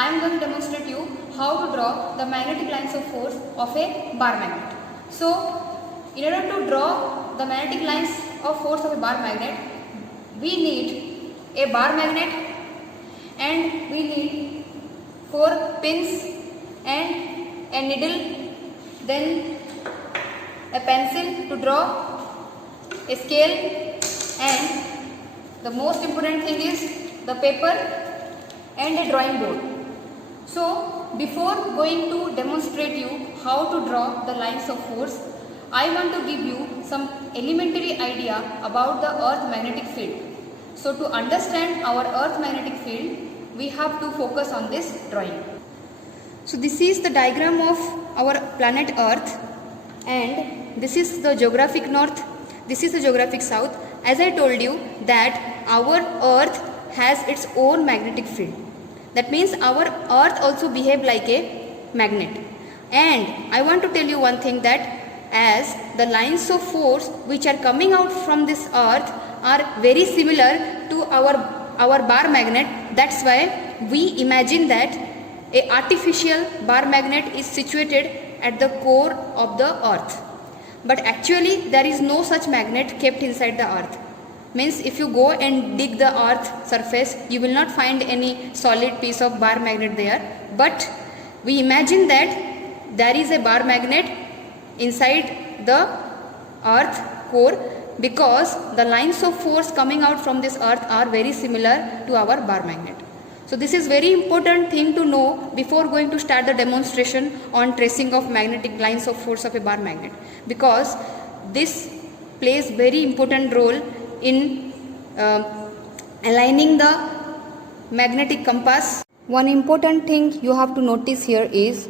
I am going to demonstrate you how to draw the magnetic lines of force of a bar magnet. So, in order to draw the magnetic lines of force of a bar magnet, we need a bar magnet and we need 4 pins and a needle, then a pencil to draw, a scale, and the most important thing is the paper and a drawing board. So, before going to demonstrate you how to draw the lines of force, I want to give you some elementary idea about the earth magnetic field. So, to understand our earth magnetic field, we have to focus on this drawing. So, this is the diagram of our planet Earth, and this is the geographic north, this is the geographic south. As I told you that our earth has its own magnetic field. That means our earth also behave like a magnet. And I want to tell you one thing, that as the lines of force which are coming out from this earth are very similar to our bar magnet, that's why we imagine that a artificial bar magnet is situated at the core of the earth. But actually there is no such magnet kept inside the earth. Means if you go and dig the earth surface, you will not find any solid piece of bar magnet there. But we imagine that there is a bar magnet inside the earth core, because the lines of force coming out from this earth are very similar to our bar magnet. So this is very important thing to know before going to start the demonstration on tracing of magnetic lines of force of a bar magnet, because this plays very important role in aligning the magnetic compass. One important thing you have to notice here is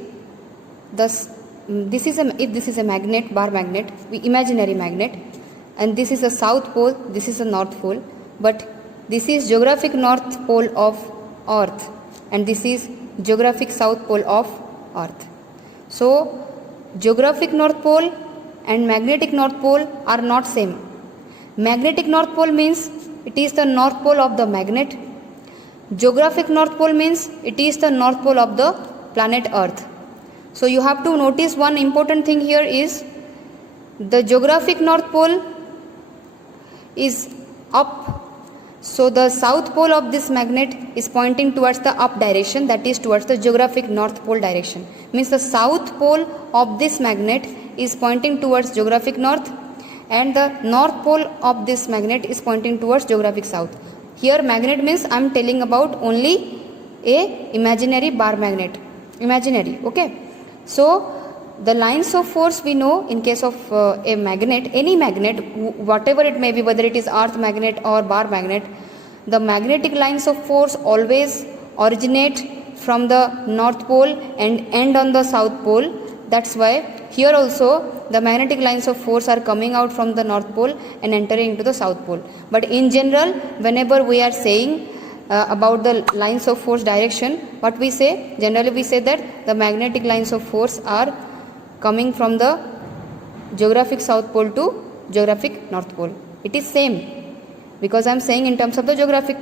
if this is a magnet, bar magnet, imaginary magnet, and this is the south pole, this is the north pole, but this is geographic north pole of earth and this is geographic south pole of earth. So geographic north pole and magnetic north pole are not same. Magnetic north pole means it is the north pole of the magnet. Geographic north pole means it is the north pole of the planet earth. So you have to notice one important thing here is the geographic north pole is up. So the south pole of this magnet is pointing towards the up direction, that is towards the geographic north pole direction. Means the south pole of this magnet is pointing towards geographic north and the north pole of this magnet is pointing towards geographic south. Here magnet means I am telling about only a imaginary bar magnet. Imaginary, okay. So the lines of force we know in case of a magnet, any magnet, whatever it may be, whether it is earth magnet or bar magnet, the magnetic lines of force always originate from the north pole and end on the south pole. That's why here also the magnetic lines of force are coming out from the north pole and entering into the south pole. But in general, whenever we are saying about the lines of force direction, what we say, generally we say that the magnetic lines of force are coming from the geographic south pole to geographic north pole. It is same because I am saying in terms of the geographic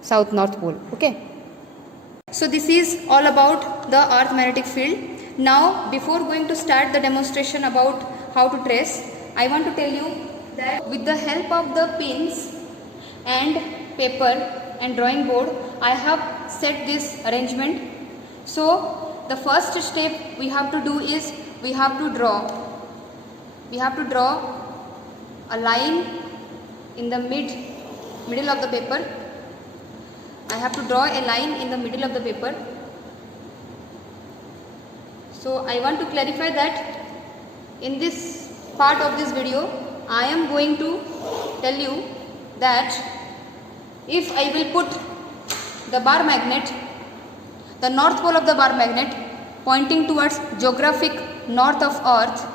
south north pole. Okay. So this is all about the earth magnetic field. Now before going to start the demonstration about how to trace, I want to tell you that with the help of the pins and paper and drawing board, I have set this arrangement. So the first step we have to do is we have to draw a line in the middle of the paper. I have to draw a line in the middle of the paper. So I want to clarify that in this part of this video I am going to tell you that if I will put the bar magnet, the north pole of the bar magnet pointing towards geographic north of earth,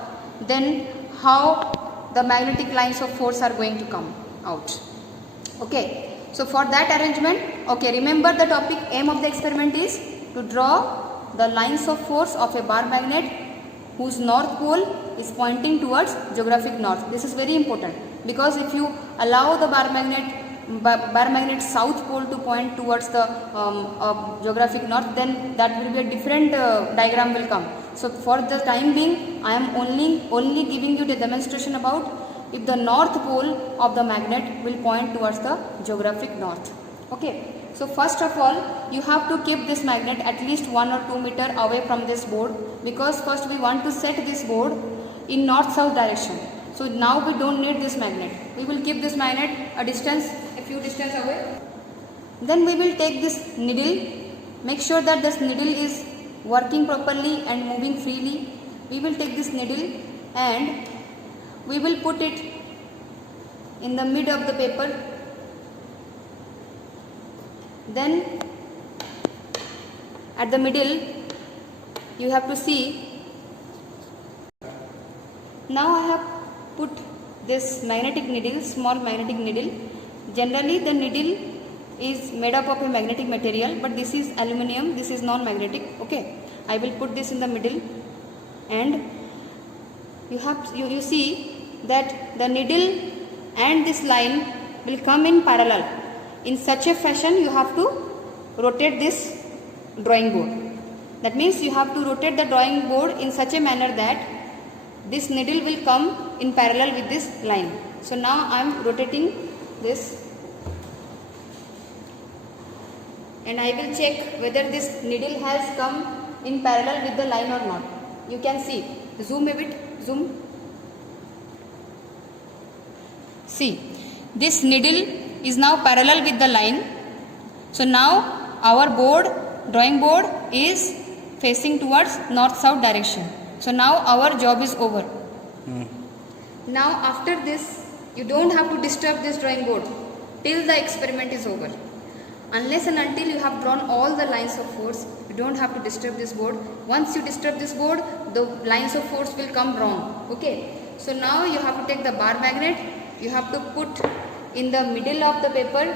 then how the magnetic lines of force are going to come out. Okay, so for that arrangement, okay, remember the topic, aim of the experiment is to draw the lines of force of a bar magnet whose north pole is pointing towards geographic north. This is very important because if you allow the bar magnet bar magnet south pole to point towards the geographic north, then that will be a different diagram will come. So for the time being, I am only giving you the demonstration about if the north pole of the magnet will point towards the geographic north. Okay. So first of all, you have to keep this magnet at least 1 or 2 meter away from this board, because first we want to set this board in north-south direction. So now we don't need this magnet. We will keep this magnet a few distance away. Then we will take this needle. Make sure that this needle is working properly and moving freely. We will take this needle and we will put it in the mid of the paper. Then at the middle you have to see. Now I have put this magnetic needle, small magnetic needle. Generally the needle is made up of a magnetic material, but this is aluminum, this is non-magnetic. Okay, I will put this in the middle, and you see that the needle and this line will come in parallel. In such a fashion you have to rotate this drawing board. That means you have to rotate the drawing board in such a manner that this needle will come in parallel with this line. So now I am rotating this, and I will check whether this needle has come in parallel with the line or not. You can see. Zoom a bit. Zoom. See, this needle is now parallel with the line. So now our drawing board is facing towards north-south direction. So now our job is over. Now after this, you don't have to disturb this drawing board till the experiment is over. Unless and until you have drawn all the lines of force, you don't have to disturb this board. Once you disturb this board, the lines of force will come wrong. Okay. So now you have to take the bar magnet. You have to put in the middle of the paper.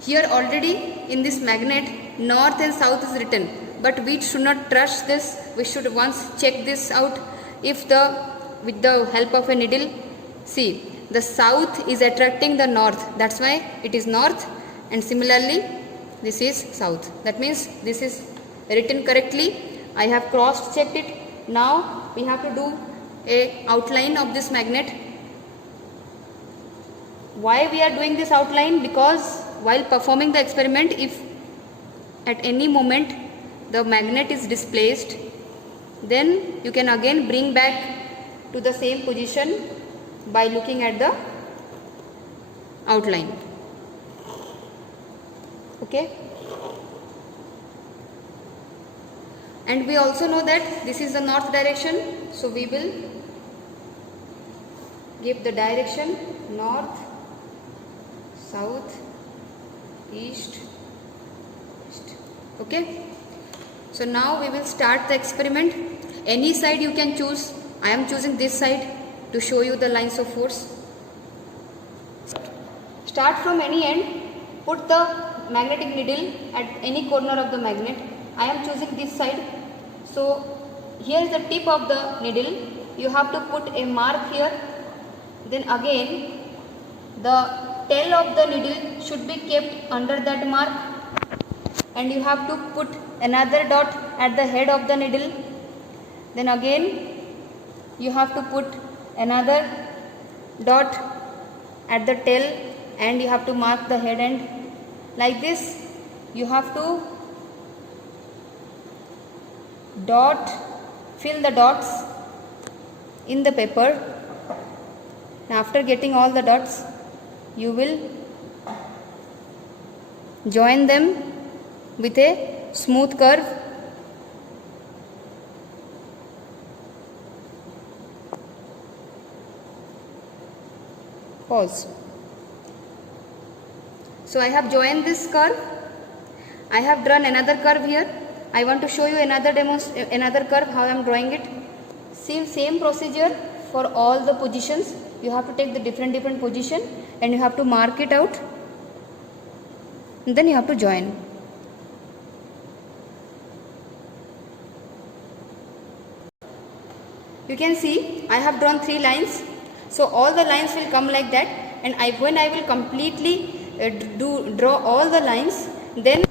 Here already in this magnet, north and south is written, but we should not trust this. We should once check this out. If with the help of a needle, see, the south is attracting the north, that's why it is north, and similarly this is south. That means this is written correctly. I have cross checked it. Now we have to do a outline of this magnet. Why we are doing this outline? Because while performing the experiment, if at any moment the magnet is displaced, then you can again bring back to the same position by looking at the outline. Okay. And we also know that this is the north direction, so we will give the direction north, south, east, west. Okay. So now we will start the experiment. Any side you can choose. I am choosing this side to show you the lines of force. Start from any end. Put the magnetic needle at any corner of the magnet. I am choosing this side. So here is the tip of the needle. You have to put a mark here. Then again the tail of the needle should be kept under that mark, and you have to put another dot at the head of the needle. Then again you have to put another dot at the tail, and you have to mark the head end. Like this you have to fill the dots in the paper. Now after getting all the dots, you will join them with a smooth curve. Pause. So I have joined this curve. I have drawn another curve here. I want to show you another curve, how I am drawing it. Same procedure for all the positions. You have to take the different position and you have to mark it out, and then you have to join. You can see I have drawn 3 lines. So all the lines will come like that, and when I will completely draw all the lines, then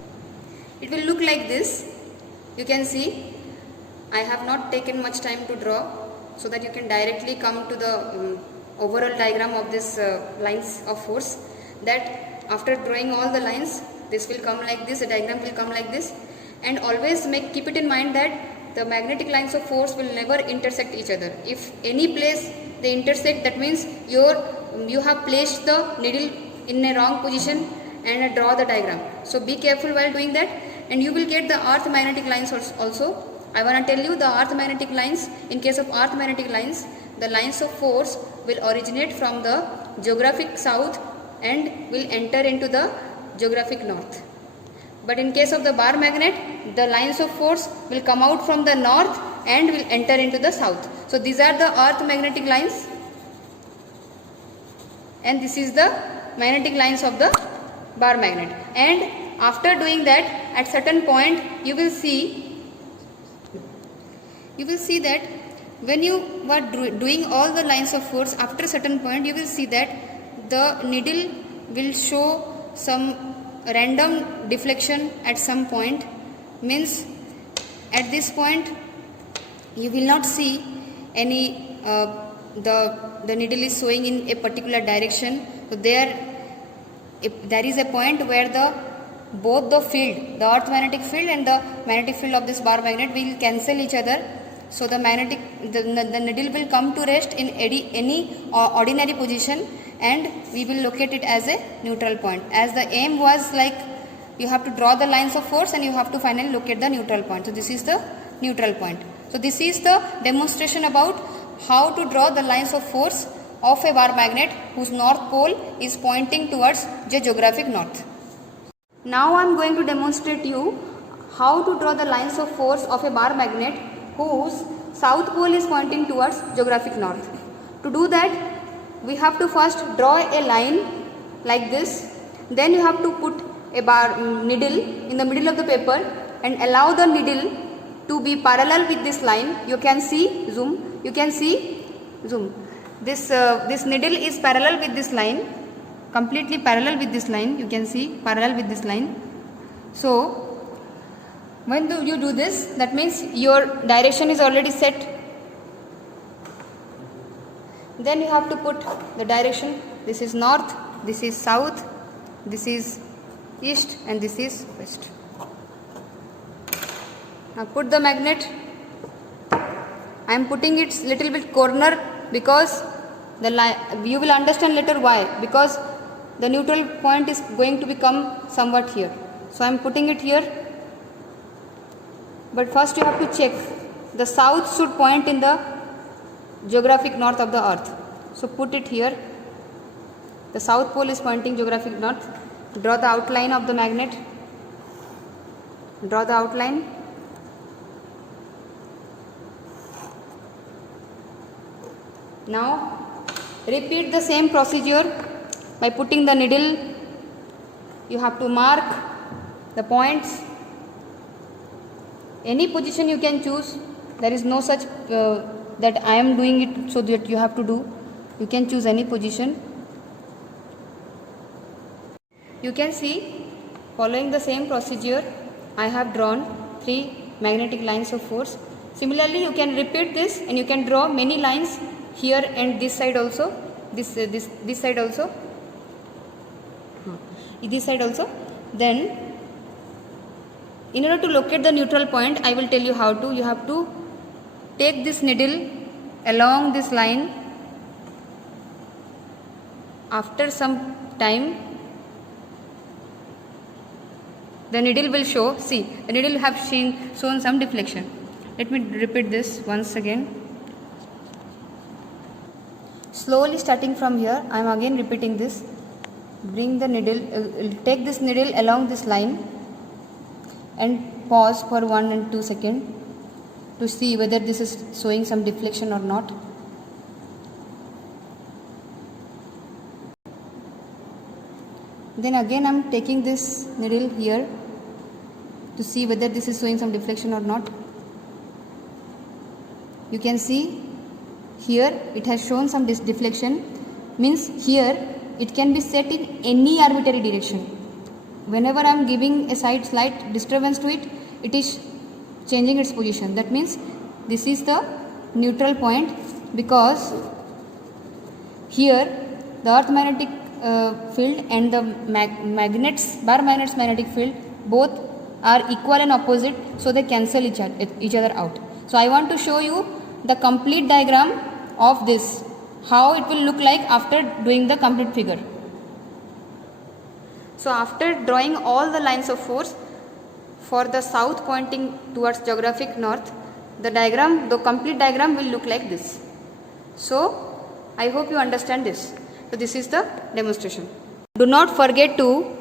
it will look like this. You can see I have not taken much time to draw, so that you can directly come to the overall diagram of this lines of force. That after drawing all the lines, this will come like this, the diagram will come like this. And always keep it in mind that the magnetic lines of force will never intersect each other. If any place they intersect, that means you have placed the needle in a wrong position and draw the diagram. So be careful while doing that, and you will get the earth magnetic lines also. I want to tell you the earth magnetic lines. In case of earth magnetic lines, the lines of force will originate from the geographic south and will enter into the geographic north. But in case of the bar magnet, the lines of force will come out from the north and will enter into the south. So these are the earth magnetic lines, and this is the magnetic lines of the bar magnet. And after doing that, at certain point you will see that when you were doing all the lines of force, after a certain point you will see that the needle will show some random deflection at some point. Means at this point you will not see any the needle is showing in a particular direction. So there is a point where both the field, the earth magnetic field and the magnetic field of this bar magnet will cancel each other. So the needle will come to rest in any ordinary position, and we will locate it as a neutral point. As the aim was like you have to draw the lines of force and you have to finally locate the neutral point. So this is the neutral point. So this is the demonstration about how to draw the lines of force of a bar magnet whose north pole is pointing towards the geographic north. Now I am going to demonstrate you how to draw the lines of force of a bar magnet whose south pole is pointing towards geographic north. To do that, we have to first draw a line like this. Then you have to put a needle in the middle of the paper and allow the needle to be parallel with this line. You can see, zoom, you can see, zoom. This needle is parallel with this line, completely parallel with this line. You can see parallel with this line. So when you do this, that means your direction is already set. Then you have to put the direction. This is north, this is south, this is east, and this is west. Now put the magnet. I am putting it little bit corner because you will understand later why. Because the neutral point is going to become somewhat here. So I am putting it here. But first you have to check. The south should point in the geographic north of the earth. So put it here. The south pole is pointing geographic north. Draw the outline of the magnet. Draw the outline. Now repeat the same procedure by putting the needle. You have to mark the points. Any position you can choose. There is no such that I am doing it so that you have to do. You can choose any position. You can see, following the same procedure, I have drawn 3 magnetic lines of force. Similarly, you can repeat this and you can draw many lines here and this side also. This side also. This side also. Then, in order to locate the neutral point, I will tell you how to. You have to take this needle along this line. After some time, the needle will show. See, the needle have shown some deflection. Let me repeat this once again. Slowly starting from here, I am again repeating this. Bring the needle, take this needle along this line and pause for 1 and 2 seconds to see whether this is showing some deflection or not. Then again I am taking this needle here to see whether this is showing some deflection or not. You can see here it has shown some deflection, means here it can be set in any arbitrary direction. Whenever I am giving a slight disturbance to it, it is changing its position. That means this is the neutral point, because here the earth magnetic field and the bar magnet's magnetic field both are equal and opposite, so they cancel each other out. So I want to show you the complete diagram of this, how it will look like after doing the complete figure. So after drawing all the lines of force for the south pointing towards geographic north, the complete diagram will look like this. So I hope you understand this. So this is the demonstration. Do not forget to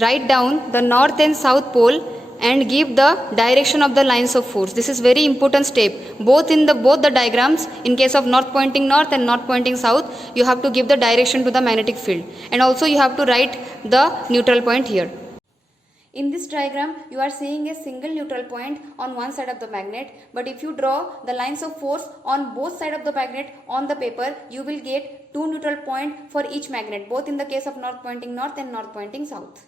write down the north and south pole and give the direction of the lines of force. This is very important step. Both the diagrams, in case of north pointing north and north pointing south, you have to give the direction to the magnetic field, and also you have to write the neutral point here. In this diagram, you are seeing a single neutral point on one side of the magnet, but if you draw the lines of force on both sides of the magnet on the paper, you will get two neutral points for each magnet, both in the case of north pointing north and north pointing south.